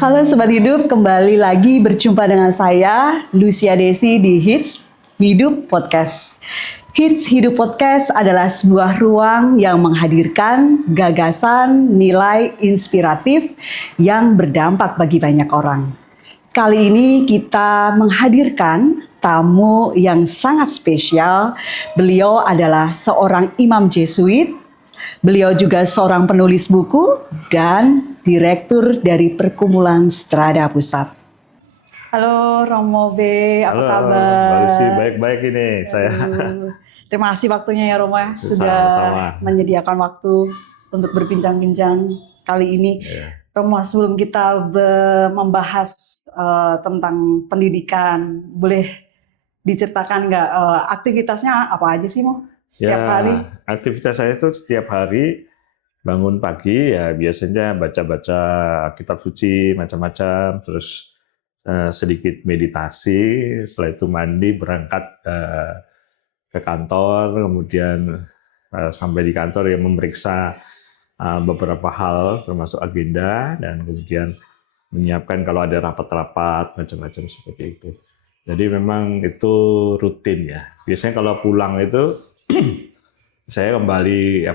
Halo Sobat Hidup, kembali lagi berjumpa dengan saya, Lucia Desi di Hits Hidup Podcast. Hits Hidup Podcast adalah sebuah ruang yang menghadirkan gagasan, nilai inspiratif yang berdampak bagi banyak orang. Kali ini kita menghadirkan tamu yang sangat spesial. Beliau adalah seorang imam Jesuit. Beliau juga seorang penulis buku dan direktur dari Perkumpulan Strada Pusat. Halo Romo B, apa Halo, Mbak Lucy, kabar? baik-baik ini saya. Aduh, terima kasih waktunya ya Romo ya, sudah Sama-sama. menyediakan waktu untuk berbincang-bincang kali ini. Ya. Romo, sebelum kita membahas tentang pendidikan, boleh diceritakan nggak aktivitasnya apa aja sih Mo setiap hari? Aktivitas saya itu setiap hari bangun pagi ya biasanya baca-baca kitab suci macam-macam, terus sedikit meditasi, setelah itu mandi berangkat ke kantor, kemudian sampai di kantor ya memeriksa beberapa hal termasuk agenda dan kemudian menyiapkan kalau ada rapat-rapat macam-macam seperti itu. Jadi memang itu rutin ya. Biasanya kalau pulang itu saya kembali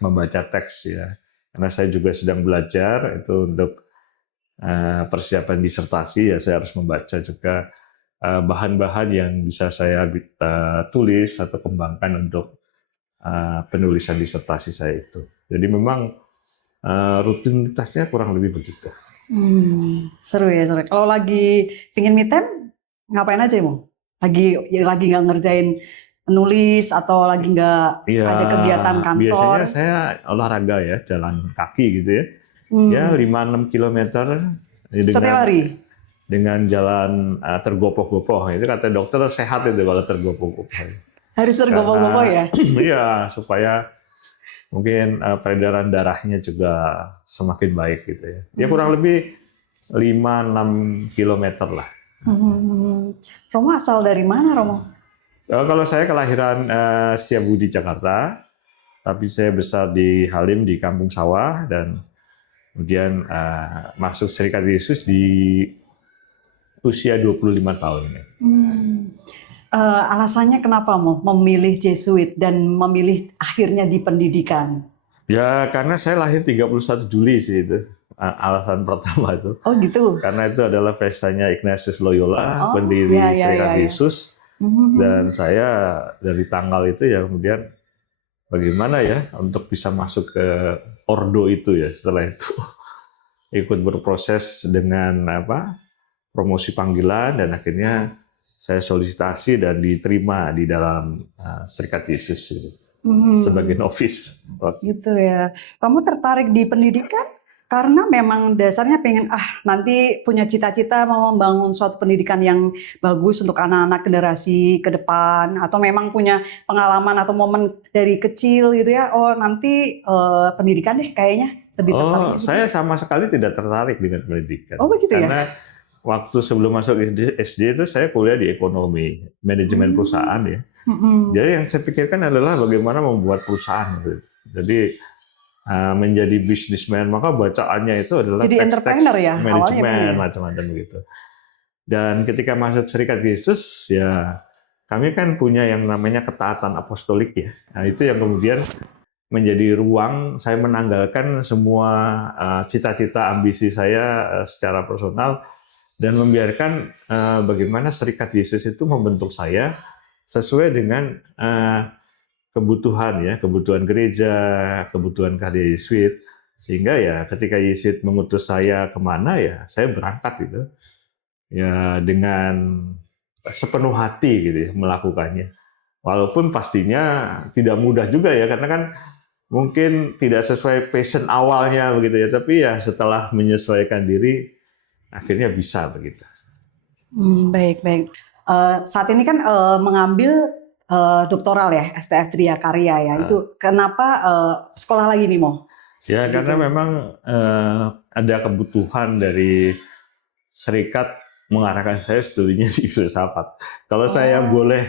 membaca teks ya. Karena saya juga sedang belajar itu untuk persiapan disertasi ya, saya harus membaca juga bahan-bahan yang bisa saya tulis atau kembangkan untuk penulisan disertasi saya itu. Jadi memang rutinitasnya kurang lebih begitu. Seru ya, seru. Kalau lagi pingin me time, ngapain aja ya, Mo? Lagi nggak ngerjain nulis atau lagi nggak Iya, ada kegiatan kantor? biasanya saya olahraga ya, jalan kaki gitu ya. Ya Hmm, 5-6 kilometer Setiap hari? dengan jalan tergopoh-gopoh. Itu kata dokter sehat itu kalau tergopoh-gopoh. Harus tergopoh-gopoh Karena ya? iya supaya mungkin peredaran darahnya juga semakin baik gitu ya. Ya kurang lebih 5-6 kilometer lah. Romo asal dari mana, Romo? Kalau saya kelahiran Setiabudi Jakarta, tapi saya besar di Halim di Kampung Sawah dan kemudian masuk Serikat Yesus di usia 25 tahun. Alasannya kenapa Mo memilih Jesuit dan memilih akhirnya di pendidikan? Ya karena saya lahir 31 Juli sih itu. Alasan pertama itu. Oh gitu? Karena itu adalah pestanya Ignatius Loyola, Oh pendiri ya. Serikat Yesus. Dan saya dari tanggal itu ya kemudian bagaimana ya untuk bisa masuk ke ordo itu ya setelah itu ikut berproses dengan promosi panggilan dan akhirnya saya solisitasi dan diterima di dalam Serikat Yesus sebagai novis. Gitu ya. Kamu tertarik di pendidikan karena memang dasarnya pengen nanti punya cita-cita mau membangun suatu pendidikan yang bagus untuk anak-anak generasi ke depan, atau memang punya pengalaman atau momen dari kecil gitu ya. Oh nanti pendidikan deh kayaknya lebih tertarik di situ. Saya sama sekali tidak tertarik dengan pendidikan. Oh begitu ya. Karena waktu sebelum masuk SD itu saya kuliah di ekonomi, manajemen perusahaan ya. Jadi yang saya pikirkan adalah bagaimana membuat perusahaan. Jadi menjadi bisnismen, maka bacaannya itu adalah Jadi entrepreneur ya awalnya manajemen macam-macam begitu. Dan ketika masuk Serikat Yesus ya kami kan punya yang namanya ketaatan apostolik ya. Nah itu yang kemudian menjadi ruang saya menanggalkan semua cita-cita ambisi saya secara personal dan membiarkan bagaimana Serikat Yesus itu membentuk saya sesuai dengan kebutuhan gereja, kebutuhan karya Yesuit, sehingga ya ketika Yesuit mengutus saya kemana ya saya berangkat gitu, ya dengan sepenuh hati gitu ya melakukannya. Walaupun pastinya tidak mudah juga ya karena kan mungkin tidak sesuai passion awalnya begitu ya, tapi ya setelah menyesuaikan diri akhirnya bisa begitu. Baik. Saat ini kan mengambil doktoral ya, STF Tria Karya ya. Itu kenapa sekolah lagi nih Mo? Ya Gitu. karena memang ada kebutuhan dari serikat mengarahkan saya studinya di filsafat. Kalau saya boleh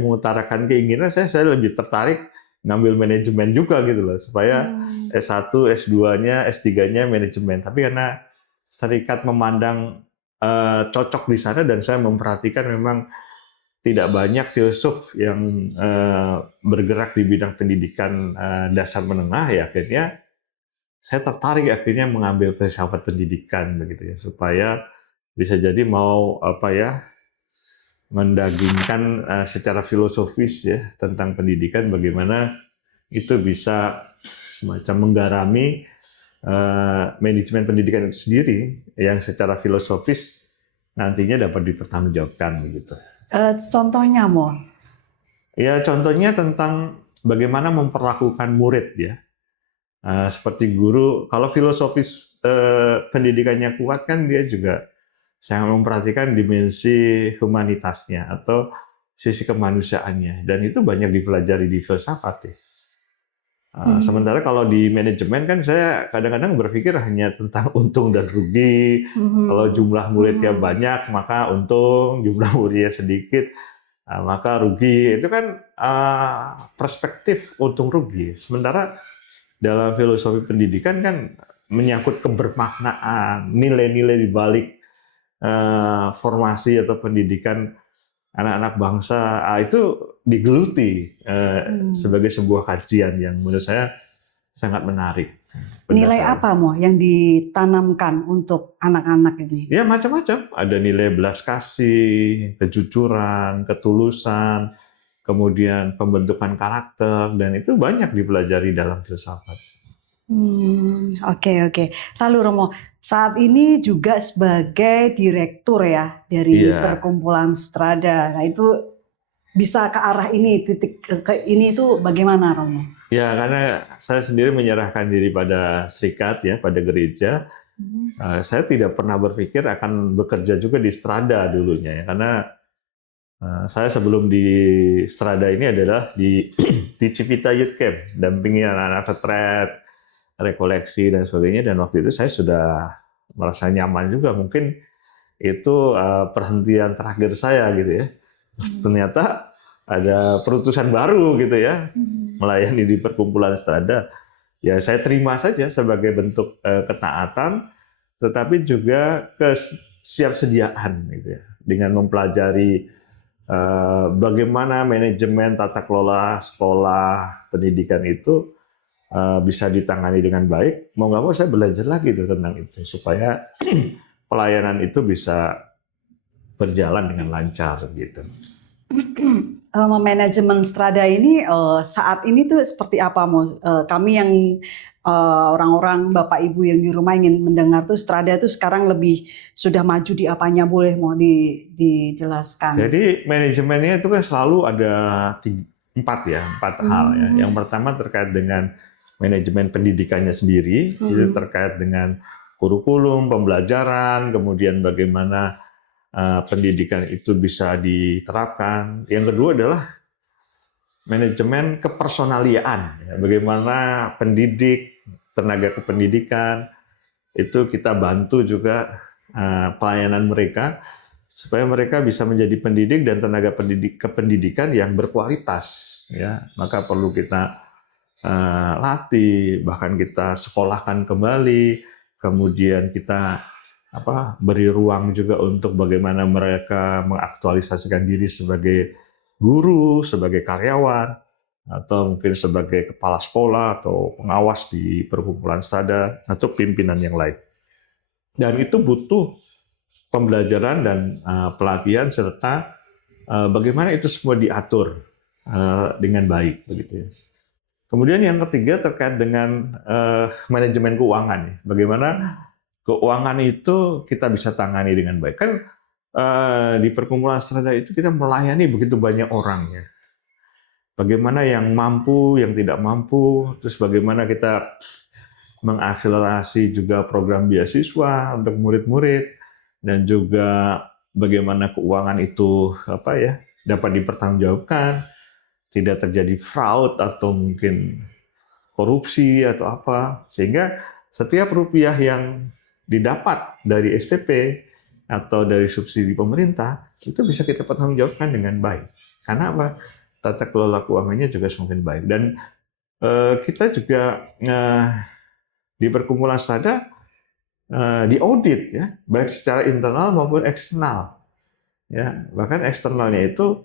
mengutarakan keinginan saya lebih tertarik ngambil manajemen juga gitu loh, supaya S1, S2-nya, S3-nya manajemen. Tapi karena serikat memandang cocok di sana dan saya memperhatikan memang tidak banyak filsuf yang bergerak di bidang pendidikan dasar menengah, ya akhirnya saya tertarik akhirnya mengambil filsafat pendidikan begitu ya, supaya bisa jadi mau mendagingkan secara filosofis ya tentang pendidikan, bagaimana itu bisa semacam menggarami manajemen pendidikan itu sendiri yang secara filosofis nantinya dapat dipertanggungjawabkan begitu. Contohnya, Mo? Ya contohnya tentang bagaimana memperlakukan murid ya. Seperti guru, kalau filosofis pendidikannya kuat kan dia juga sangat memperhatikan dimensi humanitasnya atau sisi kemanusiaannya, dan itu banyak dipelajari di filsafat ya. Sementara kalau di manajemen kan saya kadang-kadang berpikir hanya tentang untung dan rugi. Kalau jumlah muridnya banyak maka untung, jumlah muridnya sedikit maka rugi. Itu kan perspektif untung rugi. Sementara dalam filosofi pendidikan kan menyangkut kebermaknaan, nilai-nilai di balik formasi atau pendidikan anak-anak bangsa, itu digeluti sebagai sebuah kajian yang menurut saya sangat menarik. Nilai apa, Mo, yang ditanamkan untuk anak-anak ini? Ya macam-macam. Ada nilai belas kasih, kejujuran, ketulusan, kemudian pembentukan karakter, dan itu banyak dipelajari dalam filsafat. Oke. Lalu Romo, saat ini juga sebagai direktur ya dari Perkumpulan Strada. Nah itu bisa ke arah ini, titik ke ini itu bagaimana, Romo? Ya, karena saya sendiri menyerahkan diri pada serikat ya, pada gereja. Saya tidak pernah berpikir akan bekerja juga di Strada dulunya ya, karena saya sebelum di Strada ini adalah di Civita Youth Camp, dampingi anak-anak retret, rekoleksi dan sebagainya, dan waktu itu saya sudah merasa nyaman juga. Mungkin itu perhentian terakhir saya gitu ya. Ternyata ada perutusan baru gitu ya, melayani di Perkumpulan Strada. Ya saya terima saja sebagai bentuk ketaatan, tetapi juga kesiapsediaan gitu ya, dengan mempelajari bagaimana manajemen tata kelola sekolah pendidikan itu bisa ditangani dengan baik. Mau nggak mau saya belajar lagi tuh tentang itu supaya pelayanan itu bisa berjalan dengan lancar gitu. Manajemen Strada ini saat ini tuh seperti apa, Mo? Kami yang orang-orang Bapak Ibu yang di rumah ingin mendengar tuh Strada tuh sekarang lebih sudah maju di apanya, boleh mau dijelaskan? Jadi manajemennya itu kan selalu ada empat hal ya. Yang pertama terkait dengan manajemen pendidikannya sendiri, itu terkait dengan kurikulum, pembelajaran, kemudian bagaimana pendidikan itu bisa diterapkan. Yang kedua adalah manajemen kepersonaliaan, ya, bagaimana pendidik, tenaga kependidikan itu kita bantu juga pelayanan mereka supaya mereka bisa menjadi pendidik dan tenaga kependidikan yang berkualitas. Ya, maka perlu kita latih, bahkan kita sekolahkan kembali, kemudian kita beri ruang juga untuk bagaimana mereka mengaktualisasikan diri sebagai guru, sebagai karyawan, atau mungkin sebagai kepala sekolah atau pengawas di Perkumpulan Strada atau pimpinan yang lain. Dan itu butuh pembelajaran dan pelatihan serta bagaimana itu semua diatur dengan baik begitu ya. Kemudian yang ketiga terkait dengan manajemen keuangan, bagaimana keuangan itu kita bisa tangani dengan baik. Kan di Perkumpulan Strada itu kita melayani begitu banyak orang ya. Bagaimana yang mampu, yang tidak mampu, terus bagaimana kita mengakselerasi juga program beasiswa untuk murid-murid, dan juga bagaimana keuangan itu dapat dipertanggungjawabkan, tidak terjadi fraud atau mungkin korupsi atau apa, sehingga setiap rupiah yang didapat dari SPP atau dari subsidi pemerintah itu bisa kita pertanggungjawabkan dengan baik. Karena apa? tata kelola keuangannya juga semakin baik. Dan kita juga di perkumpulan Strada diaudit ya, baik secara internal maupun eksternal. Ya, bahkan eksternalnya itu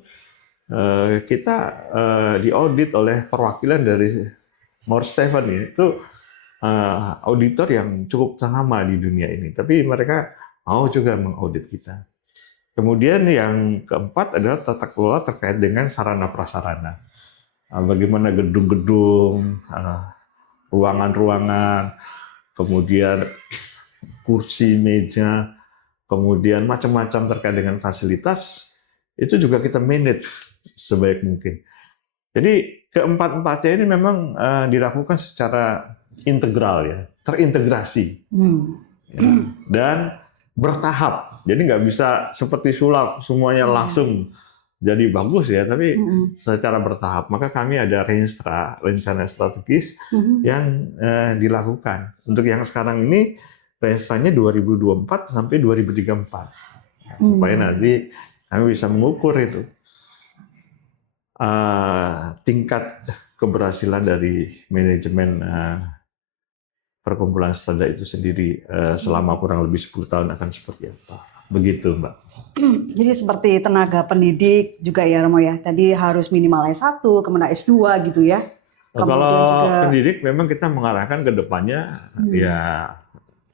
kita diaudit oleh perwakilan dari Moore Steven ya, itu auditor yang cukup ternama di dunia ini. Tapi mereka mau juga mengaudit kita. Kemudian yang keempat adalah tata kelola terkait dengan sarana prasarana. Bagaimana gedung-gedung, ruangan-ruangan, kemudian kursi, meja, kemudian macam-macam terkait dengan fasilitas, itu juga kita manage sebaik mungkin. Jadi keempat-empatnya ini memang dilakukan secara integral ya, terintegrasi ya, dan bertahap. Jadi nggak bisa seperti sulap semuanya langsung jadi bagus ya, tapi secara bertahap. Maka kami ada rencana strategis yang dilakukan. Untuk yang sekarang ini rencananya 2024 sampai 2034 supaya nanti kami bisa mengukur itu tingkat keberhasilan dari manajemen perkumpulan Strada itu sendiri selama kurang lebih 10 tahun akan seperti apa. Begitu, Mbak. Jadi seperti tenaga pendidik juga ya, Romo ya. Tadi harus minimal S1, kemudian S2 gitu ya. Kalau pendidik memang kita mengarahkan ke depannya ya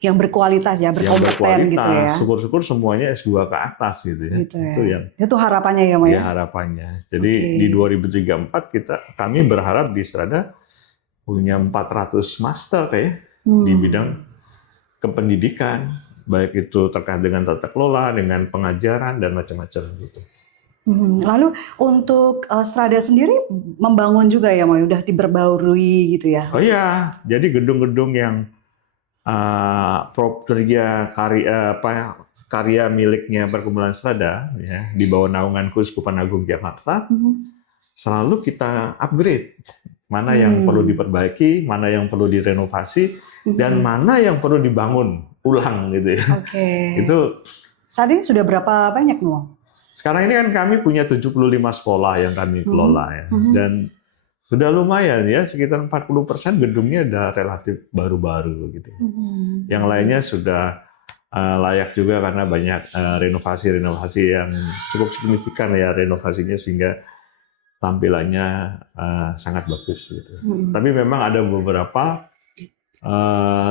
yang berkualitas ya, berkompeten gitu ya. Syukur-syukur semuanya S2 ke atas gitu ya. Gitu ya. Itu harapannya ya, Mo ya. Ya, harapannya. Jadi di 2034 kami berharap di Strada punya 400 master ya di bidang kependidikan, baik itu terkait dengan tata kelola, dengan pengajaran dan macam-macam gitu. Lalu untuk Strada sendiri membangun juga ya, Mo, udah diperbarui gitu ya? Oh iya, jadi gedung-gedung yang karya miliknya Perkumpulan Strada ya, di bawah naungan Keuskupan Agung Jakarta, selalu kita upgrade. Mana yang perlu diperbaiki, mana yang perlu direnovasi, dan mana yang perlu dibangun ulang gitu ya. Itu saat ini sudah berapa banyak, Mo? Sekarang ini kan kami punya 75 sekolah yang kami kelola ya. Dan sudah lumayan ya, sekitar 40% gedungnya udah relatif baru-baru gitu. Yang lainnya sudah layak juga karena banyak renovasi-renovasi yang cukup signifikan ya renovasinya, sehingga tampilannya sangat bagus gitu. Tapi memang ada beberapa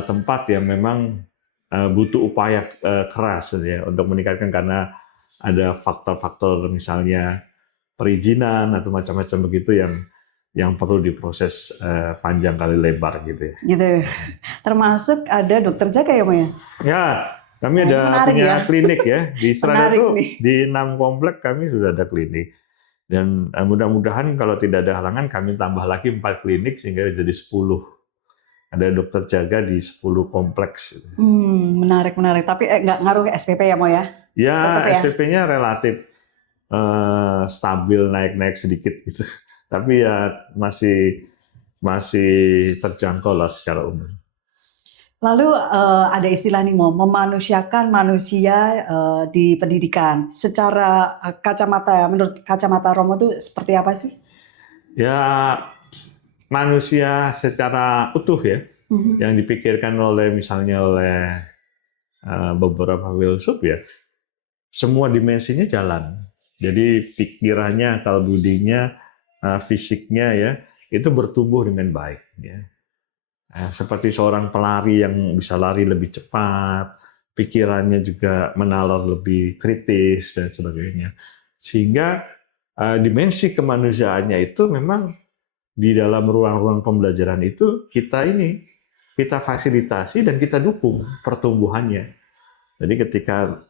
tempat yang memang butuh upaya keras ya untuk meningkatkan, karena ada faktor-faktor misalnya perizinan atau macam-macam begitu yang perlu diproses panjang kali lebar gitu ya. Gitu. Termasuk ada dokter jaga ya, Mo ya? Ya, kami ada punya klinik ya di Strada itu di 6 komplek kami sudah ada klinik. Dan mudah-mudahan kalau tidak ada halangan kami tambah lagi 4 klinik sehingga jadi 10. Ada dokter jaga di 10 kompleks. Menarik. Tapi nggak ngaruh ke SPP ya, Mo ya? Ya, SPP-nya relatif stabil, naik-naik sedikit gitu. Tapi ya masih terjangkau lah secara umum. Lalu ada istilah nih, Mo, memanusiakan manusia di pendidikan. Secara kacamata, menurut kacamata Romo itu seperti apa sih? Ya, manusia secara utuh ya, yang dipikirkan misalnya oleh beberapa filsuf ya, semua dimensinya jalan. Jadi pikirannya, akal budinya, fisiknya ya, itu bertumbuh dengan baik. Ya. Seperti seorang pelari yang bisa lari lebih cepat, pikirannya juga menalar lebih kritis dan sebagainya. Sehingga dimensi kemanusiaannya itu memang di dalam ruang-ruang pembelajaran itu kita fasilitasi dan kita dukung pertumbuhannya. Jadi ketika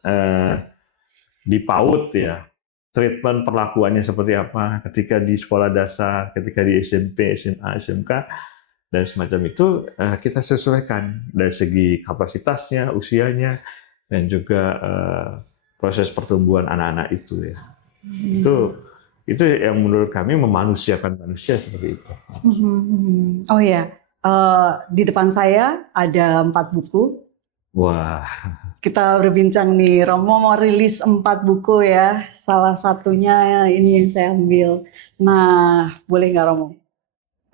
di PAUD ya, treatment perlakuannya seperti apa, ketika di sekolah dasar, ketika di SMP, SMA, SMK, dan semacam itu kita sesuaikan dari segi kapasitasnya, usianya, dan juga proses pertumbuhan anak-anak itu ya. Itu yang menurut kami memanusiakan manusia seperti itu. Oh ya, di depan saya ada 4 buku. Wah. kita berbincang nih. Romo mau rilis 4 buku ya. Salah satunya ini yang saya ambil. Nah, boleh nggak Romo?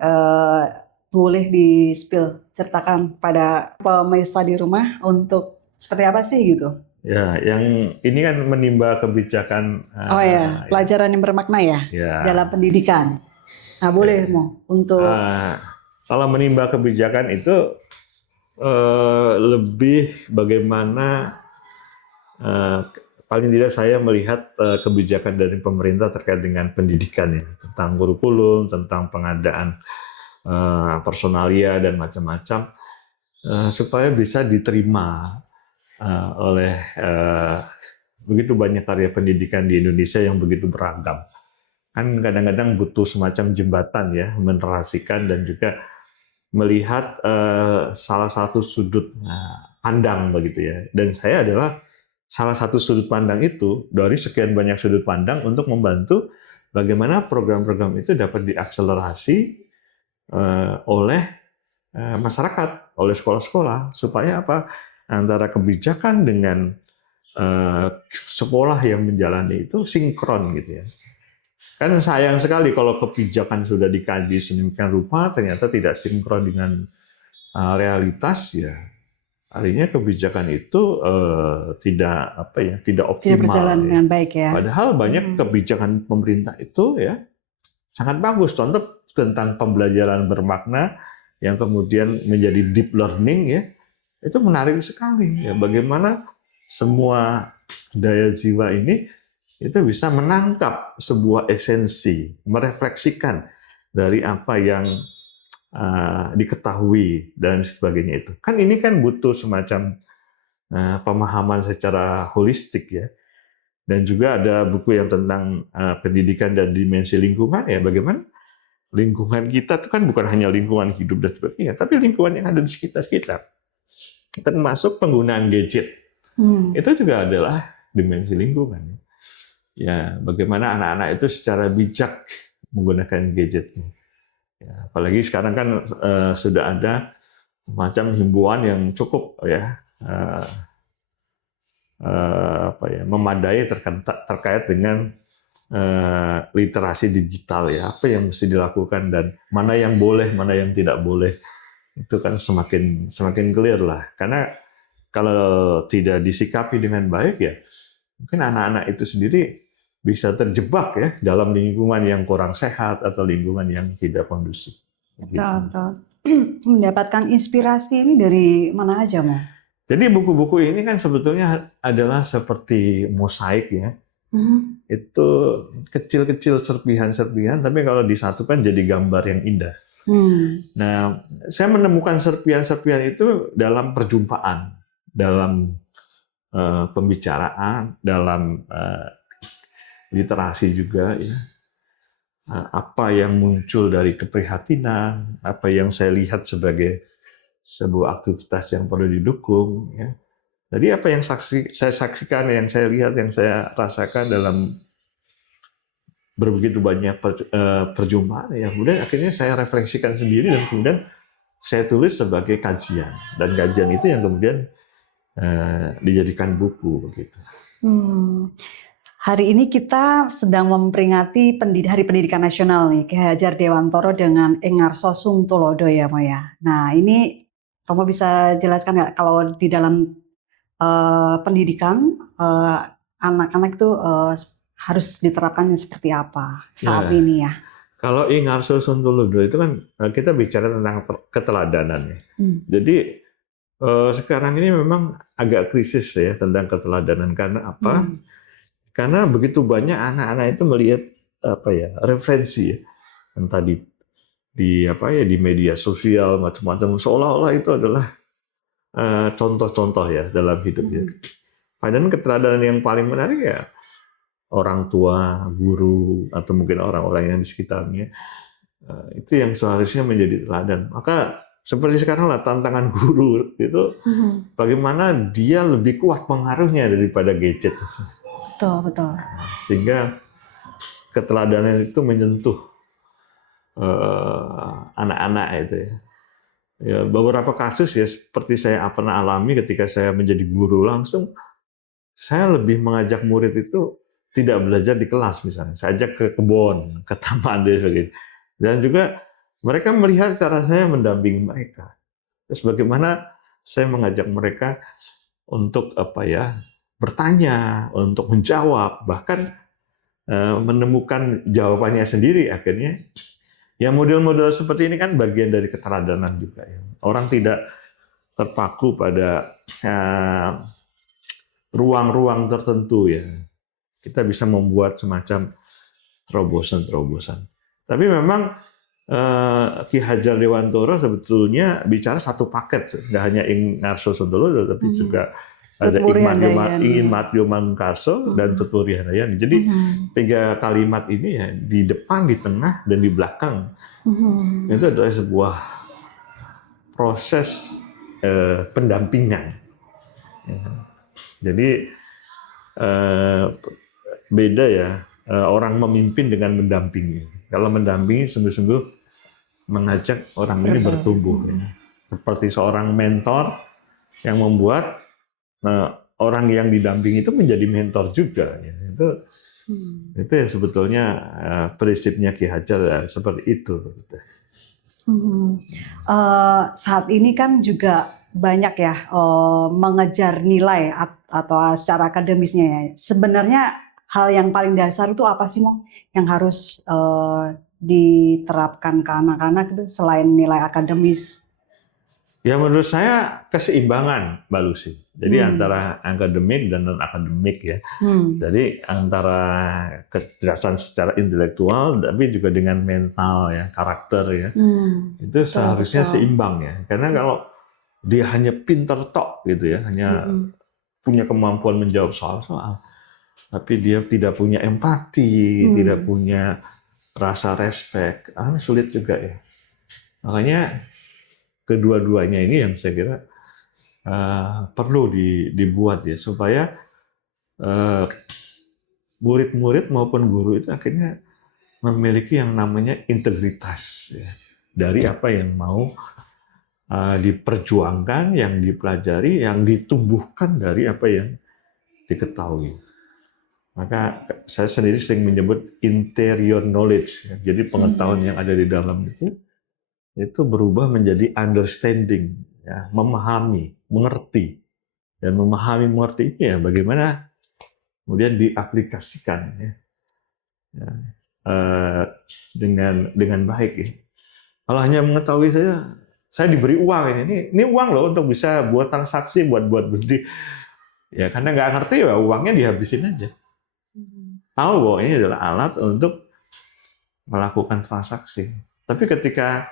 Eh, boleh di-spill, ceritakan pada pemirsa di rumah untuk seperti apa sih gitu? Ya, yang ini kan menimba kebijakan Oh ya, pelajaran yang bermakna ya ya. dalam pendidikan. Nah, boleh Mo untuk Eh, Kalau menimba kebijakan itu lebih bagaimana eh, paling tidak saya melihat kebijakan dari pemerintah terkait dengan pendidikan ya, tentang kurikulum, tentang pengadaan personalia dan macam-macam supaya bisa diterima oleh begitu banyak karya pendidikan di Indonesia yang begitu beragam. Kan kadang-kadang butuh semacam jembatan ya, menerasikan dan juga melihat salah satu sudut pandang begitu ya. Dan saya adalah salah satu sudut pandang itu dari sekian banyak sudut pandang untuk membantu bagaimana program-program itu dapat diakselerasi oleh masyarakat, oleh sekolah-sekolah supaya apa? Antara kebijakan dengan sekolah yang menjalani itu sinkron gitu ya. Kan sayang sekali kalau kebijakan sudah dikaji sedemikian rupa ternyata tidak sinkron dengan realitas ya. Artinya kebijakan itu tidak apa ya, tidak tidak optimal berjalan ya. dengan baik ya. Padahal banyak kebijakan pemerintah itu ya sangat bagus. Contoh tentang pembelajaran bermakna yang kemudian menjadi deep learning ya. Itu menarik sekali ya, bagaimana semua daya jiwa ini itu bisa menangkap sebuah esensi, merefleksikan dari apa yang diketahui dan sebagainya itu. Kan ini kan butuh semacam pemahaman secara holistik ya. Dan juga ada buku yang tentang pendidikan dan dimensi lingkungan ya, bagaimana lingkungan kita itu kan bukan hanya lingkungan hidup dan sebagainya, tapi lingkungan yang ada di sekitar kita. Termasuk penggunaan gadget. Itu juga adalah dimensi lingkungan. Ya, bagaimana anak-anak itu secara bijak menggunakan gadget. Ya, apalagi sekarang kan sudah ada macam himbauan yang cukup ya apa ya memadai terkait dengan literasi digital ya, apa yang mesti dilakukan dan mana yang boleh, mana yang tidak boleh. Itu kan semakin clear lah. Karena kalau tidak disikapi dengan baik ya, mungkin anak-anak itu sendiri bisa terjebak ya dalam lingkungan yang kurang sehat atau lingkungan yang tidak kondusif. Betul, betul. Mendapatkan inspirasi ini dari mana aja Mo? Jadi buku-buku ini kan sebetulnya adalah seperti mosaik ya. Itu kecil-kecil serpihan-serpihan, tapi kalau disatukan jadi gambar yang indah. Nah, saya menemukan serpihan-serpihan itu dalam perjumpaan, dalam pembicaraan, dalam literasi juga ya. Apa yang muncul dari keprihatinan, apa yang saya lihat sebagai sebuah aktivitas yang perlu didukung ya. Jadi apa yang saya saksikan, yang saya lihat, yang saya rasakan dalam begitu banyak perjumpaan, ya kemudian akhirnya saya refleksikan sendiri dan kemudian saya tulis sebagai kajian. Dan kajian itu yang kemudian dijadikan buku begitu. Hari ini kita sedang memperingati Hari Pendidikan Nasional nih, Ki Hajar Dewantoro dengan Engarso Sungtulodo ya Mo ya. Nah ini Romo bisa jelaskan nggak kalau di dalam pendidikan anak-anak itu harus diterapkannya seperti apa saat ini ya? Kalau Engarso Sungtulodo itu kan kita bicara tentang keteladanan ya. Jadi sekarang ini memang agak krisis ya tentang keteladanan karena apa? Karena begitu banyak anak-anak itu melihat apa ya referensi ya, entah di apa ya di media sosial macam-macam seolah-olah itu adalah contoh-contoh ya dalam hidupnya. Padahal keteladanan yang paling menarik ya orang tua, guru atau mungkin orang-orang yang di sekitarnya itu yang seharusnya menjadi teladan. Maka seperti sekarang lah tantangan guru itu bagaimana dia lebih kuat pengaruhnya daripada gadget. Betul, betul. Sehingga keteladanan itu menyentuh anak-anak itu ya. Ya, beberapa kasus ya seperti saya pernah alami ketika saya menjadi guru langsung, saya lebih mengajak murid itu tidak belajar di kelas misalnya. Saya ajak ke kebun, ke taman dan sebagainya. Dan juga mereka melihat cara saya mendampingi mereka. Terus bagaimana saya mengajak mereka untuk apa ya, bertanya, untuk menjawab, bahkan menemukan jawabannya sendiri akhirnya. Ya model-model seperti ini kan bagian dari keteladanan juga ya. Orang tidak terpaku pada ruang-ruang tertentu ya. Kita bisa membuat semacam terobosan-terobosan. Tapi memang Ki Hajar Dewantara sebetulnya bicara satu paket, nggak hanya ing Ngarso Sontoloyo, tapi juga ada ingin Matio Mangkarso dan Tuturi Handayani. Jadi 3 kalimat ini ya di depan, di tengah, dan di belakang itu adalah sebuah proses pendampingan. Jadi beda ya orang memimpin dengan mendampingi. Kalau mendampingi sungguh-sungguh mengajak orang ini bertumbuh. Ya. Seperti seorang mentor yang membuat orang yang didampingi itu menjadi mentor juga. Ya. Itu ya sebetulnya prinsipnya Ki Hajar ya, seperti itu. Saat ini kan juga banyak ya mengejar nilai atau secara akademisnya ya. Sebenarnya hal yang paling dasar itu apa sih, Mo? Yang harus diterapkan ke anak-anak itu selain nilai akademis? Ya menurut saya keseimbangan, Mbak Lucy. Jadi antara akademik dan non akademik ya. Jadi antara kecerdasan secara intelektual, tapi juga dengan mental ya, karakter ya. Itu seharusnya seimbang ya. Karena kalau dia hanya pinter tok gitu ya, hanya punya kemampuan menjawab soal-soal, tapi dia tidak punya empati, tidak punya rasa respect, sulit juga ya. Makanya kedua-duanya ini yang saya kira perlu dibuat ya supaya murid-murid maupun guru itu akhirnya memiliki yang namanya integritas ya, dari apa yang mau diperjuangkan, yang dipelajari, yang ditumbuhkan dari apa yang diketahui. Maka saya sendiri sering menyebut interior knowledge, ya. Jadi pengetahuan yang ada di dalam itu berubah menjadi understanding, ya, memahami, mengerti, dan memahami mengerti ini ya bagaimana kemudian diaplikasikan ya, dengan baik. Ya. Kalau hanya mengetahui saya diberi uang ini uang loh untuk bisa buat transaksi, buat beli, ya karena nggak ngerti ya uangnya dihabisin aja. Tahu bahwa ini adalah alat untuk melakukan transaksi. Tapi ketika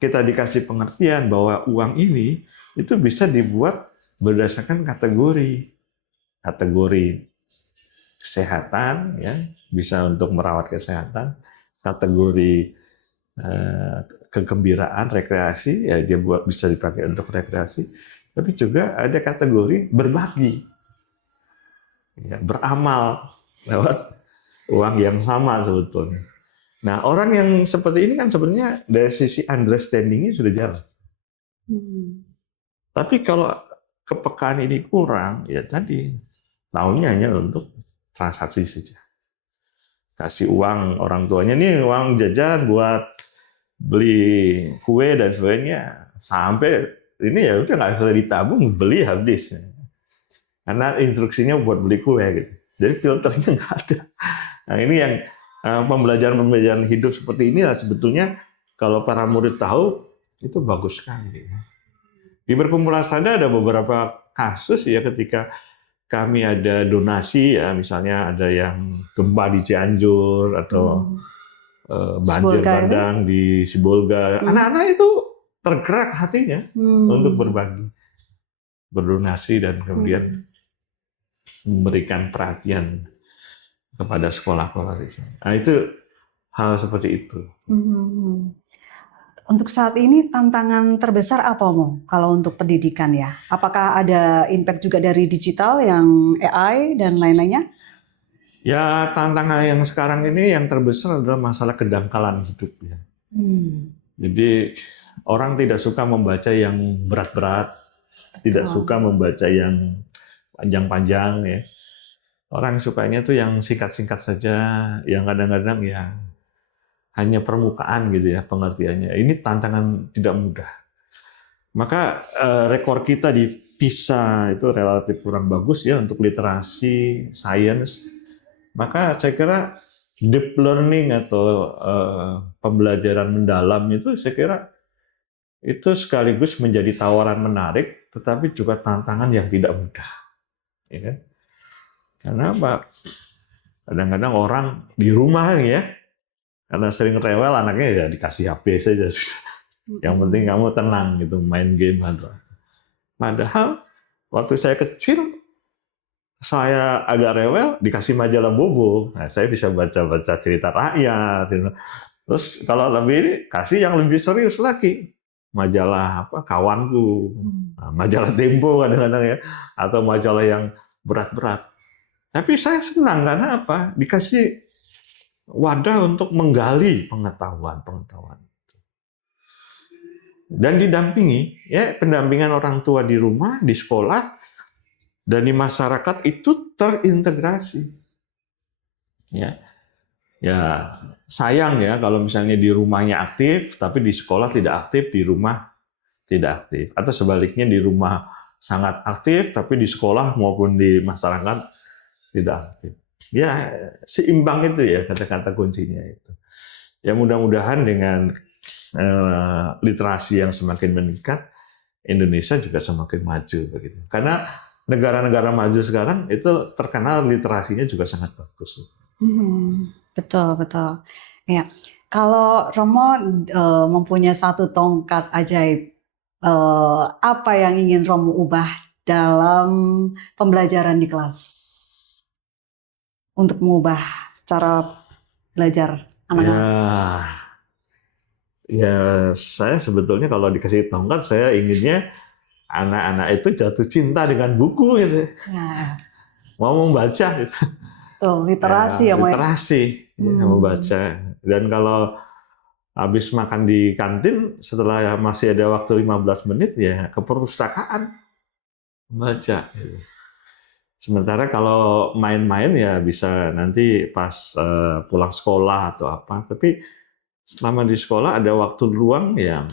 kita dikasih pengertian bahwa uang ini itu bisa dibuat berdasarkan kategori kesehatan, ya bisa untuk merawat kesehatan, kategori kegembiraan, rekreasi, ya dia bisa dipakai untuk rekreasi, tapi juga ada kategori berbagi, ya, beramal lewat uang yang sama sebetulnya. Nah, orang yang seperti ini kan sebenarnya dari sisi understanding-nya sudah jarang. Tapi kalau kepekaan ini kurang, ya tadi tahunya hanya untuk transaksi saja. Kasih uang orang tuanya, nih uang jajan buat beli kue dan sebagainya. Sampai ini ya udah nggak usah ditabung, beli habis. Karena instruksinya buat beli kue gitu. Jadi filternya nggak ada. Nah ini yang pembelajaran hidup seperti ini sebetulnya kalau para murid tahu itu bagus sekali. Di Berkumpulan Sada ada beberapa kasus ya ketika kami ada donasi ya, misalnya ada yang gempa di Cianjur atau banjir bandang di Sibolga. Anak-anak itu tergerak hatinya untuk berbagi, berdonasi dan kemudian memberikan perhatian kepada sekolah-sekolah di sini. Nah, itu hal seperti itu. Untuk saat ini tantangan terbesar apa, Mo? Kalau untuk pendidikan ya, apakah ada impact juga dari digital yang AI dan lain-lainnya? Ya tantangan yang sekarang ini yang terbesar adalah masalah kedangkalan hidup ya. Jadi orang tidak suka membaca yang berat-berat, tidak suka membaca yang panjang-panjang ya. Orang sukanya tuh yang singkat-singkat saja, yang kadang-kadang ya hanya permukaan gitu ya pengertiannya. Ini tantangan tidak mudah. Maka rekor kita di PISA itu relatif kurang bagus ya untuk literasi, sains. Maka saya kira deep learning atau pembelajaran mendalam itu saya kira itu sekaligus menjadi tawaran menarik, tetapi juga tantangan yang tidak mudah. Ya kan? Karena apa? Kadang-kadang orang di rumah ya, karena sering rewel anaknya ya dikasih HP saja. Yang penting kamu tenang gitu, main game atau. Padahal waktu saya kecil, saya agak rewel dikasih majalah Bobo. Nah, saya bisa baca-baca cerita rakyat. Gitu. Terus kalau lebih kasih yang lebih serius lagi, majalah apa Kawanku, nah, majalah Tempo kadang-kadang ya, atau majalah yang berat-berat. Tapi saya senang karena apa? Dikasih wadah untuk menggali pengetahuan. Dan didampingi, ya pendampingan orang tua di rumah, di sekolah, dan di masyarakat itu terintegrasi. Ya, ya sayang ya kalau misalnya di rumahnya aktif, tapi di sekolah tidak aktif, di rumah tidak aktif. Atau sebaliknya di rumah sangat aktif, tapi di sekolah maupun di masyarakat tidak aktif. Ya seimbang itu ya kata-kata kuncinya itu. Ya mudah-mudahan dengan literasi yang semakin meningkat, Indonesia juga semakin maju begitu. Karena negara-negara maju sekarang itu terkenal literasinya juga sangat bagus. Betul, betul. Ya, kalau Romo mempunyai satu tongkat ajaib, apa yang ingin Romo ubah dalam pembelajaran di kelas untuk mengubah cara belajar anak-anak? Ya, saya sebetulnya kalau dikasih tongkat, saya inginnya anak-anak itu jatuh cinta dengan buku gitu. Ya, Mau membaca gitu. tuh, literasi ya, literasi, ya, membaca. Dan kalau habis makan di kantin, setelah masih ada waktu 15 menit, ya ke perpustakaan membaca. Gitu. Sementara kalau main-main ya bisa nanti pas pulang sekolah atau apa. Tapi selama di sekolah ada waktu luang yang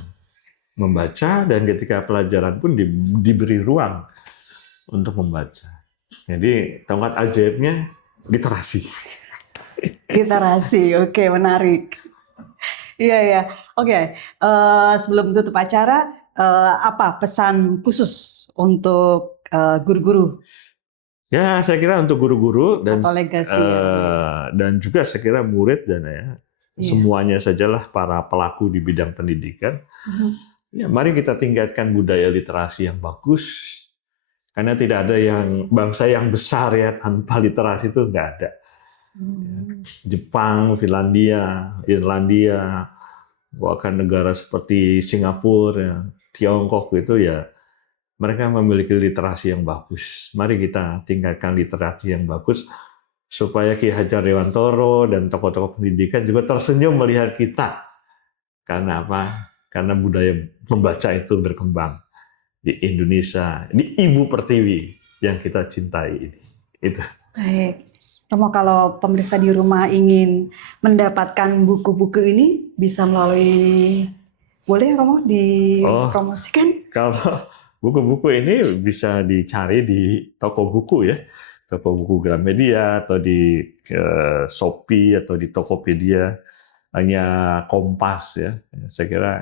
membaca, dan ketika pelajaran pun diberi ruang untuk membaca. Jadi tongkat ajaibnya literasi. Literasi, oke, menarik. Iya, ya. Oke, sebelum tutup acara, apa pesan khusus untuk guru-guru? Ya, saya kira untuk guru-guru dan Atau legasi, dan juga saya kira murid dan ya semuanya sajalah para pelaku di bidang pendidikan. Ya, mari kita tingkatkan budaya literasi yang bagus. Karena tidak ada yang bangsa yang besar ya tanpa literasi itu nggak ada. Jepang, Finlandia, Irlandia, bahkan negara seperti Singapura, Tiongkok itu ya mereka memiliki literasi yang bagus. Mari kita tingkatkan literasi yang bagus supaya Ki Hajar Dewantoro dan tokoh-tokoh pendidikan juga tersenyum melihat kita. Karena apa? Karena budaya membaca itu berkembang di Indonesia, di Ibu Pertiwi yang kita cintai ini. Itu. Baik. Romo, kalau pemirsa di rumah ingin mendapatkan buku-buku ini bisa melalui, boleh Romo dipromosikan? Kalau buku-buku ini bisa dicari di toko buku ya, toko buku Gramedia atau di Shopee atau di Tokopedia, hanya Kompas ya. Saya kira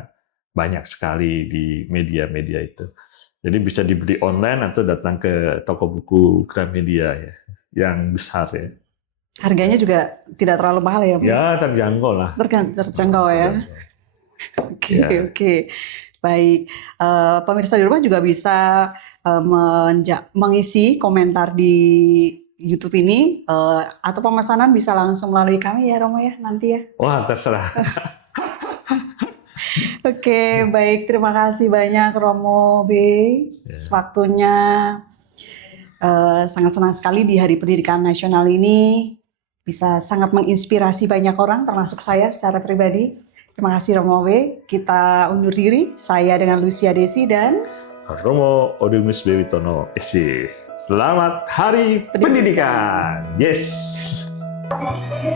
banyak sekali di media-media itu. Jadi bisa dibeli online atau datang ke toko buku Gramedia ya, yang besar ya. Harganya juga tidak terlalu mahal ya? Ya terjangkau lah. Terjangkau ya. Oke. Baik, pemirsa di rumah juga bisa mengisi komentar di YouTube ini atau pemesanan bisa langsung melalui kami ya Romo ya nanti ya. Wah terserah. Oke, baik, terima kasih banyak Romo B. Waktunya sangat senang sekali di Hari Pendidikan Nasional ini bisa sangat menginspirasi banyak orang termasuk saya secara pribadi. Terima kasih Romowe. Kita undur diri. Saya dengan Lucia Desi dan Romo Odimus Bewitono SC. Selamat Hari Pendidikan. Yes.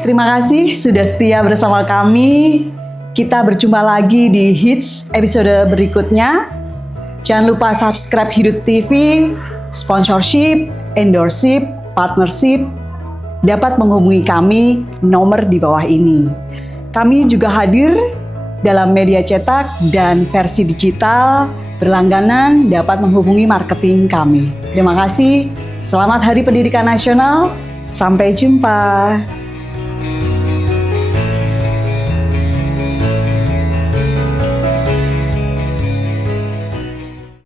terima kasih sudah setia bersama kami. Kita berjumpa lagi di Hits episode berikutnya. Jangan lupa subscribe Hidup TV, sponsorship, endorsement, partnership, dapat menghubungi kami nomor di bawah ini. Kami juga hadir dalam media cetak dan versi digital. Berlangganan dapat menghubungi marketing kami. Terima kasih. Selamat Hari Pendidikan Nasional. Sampai jumpa.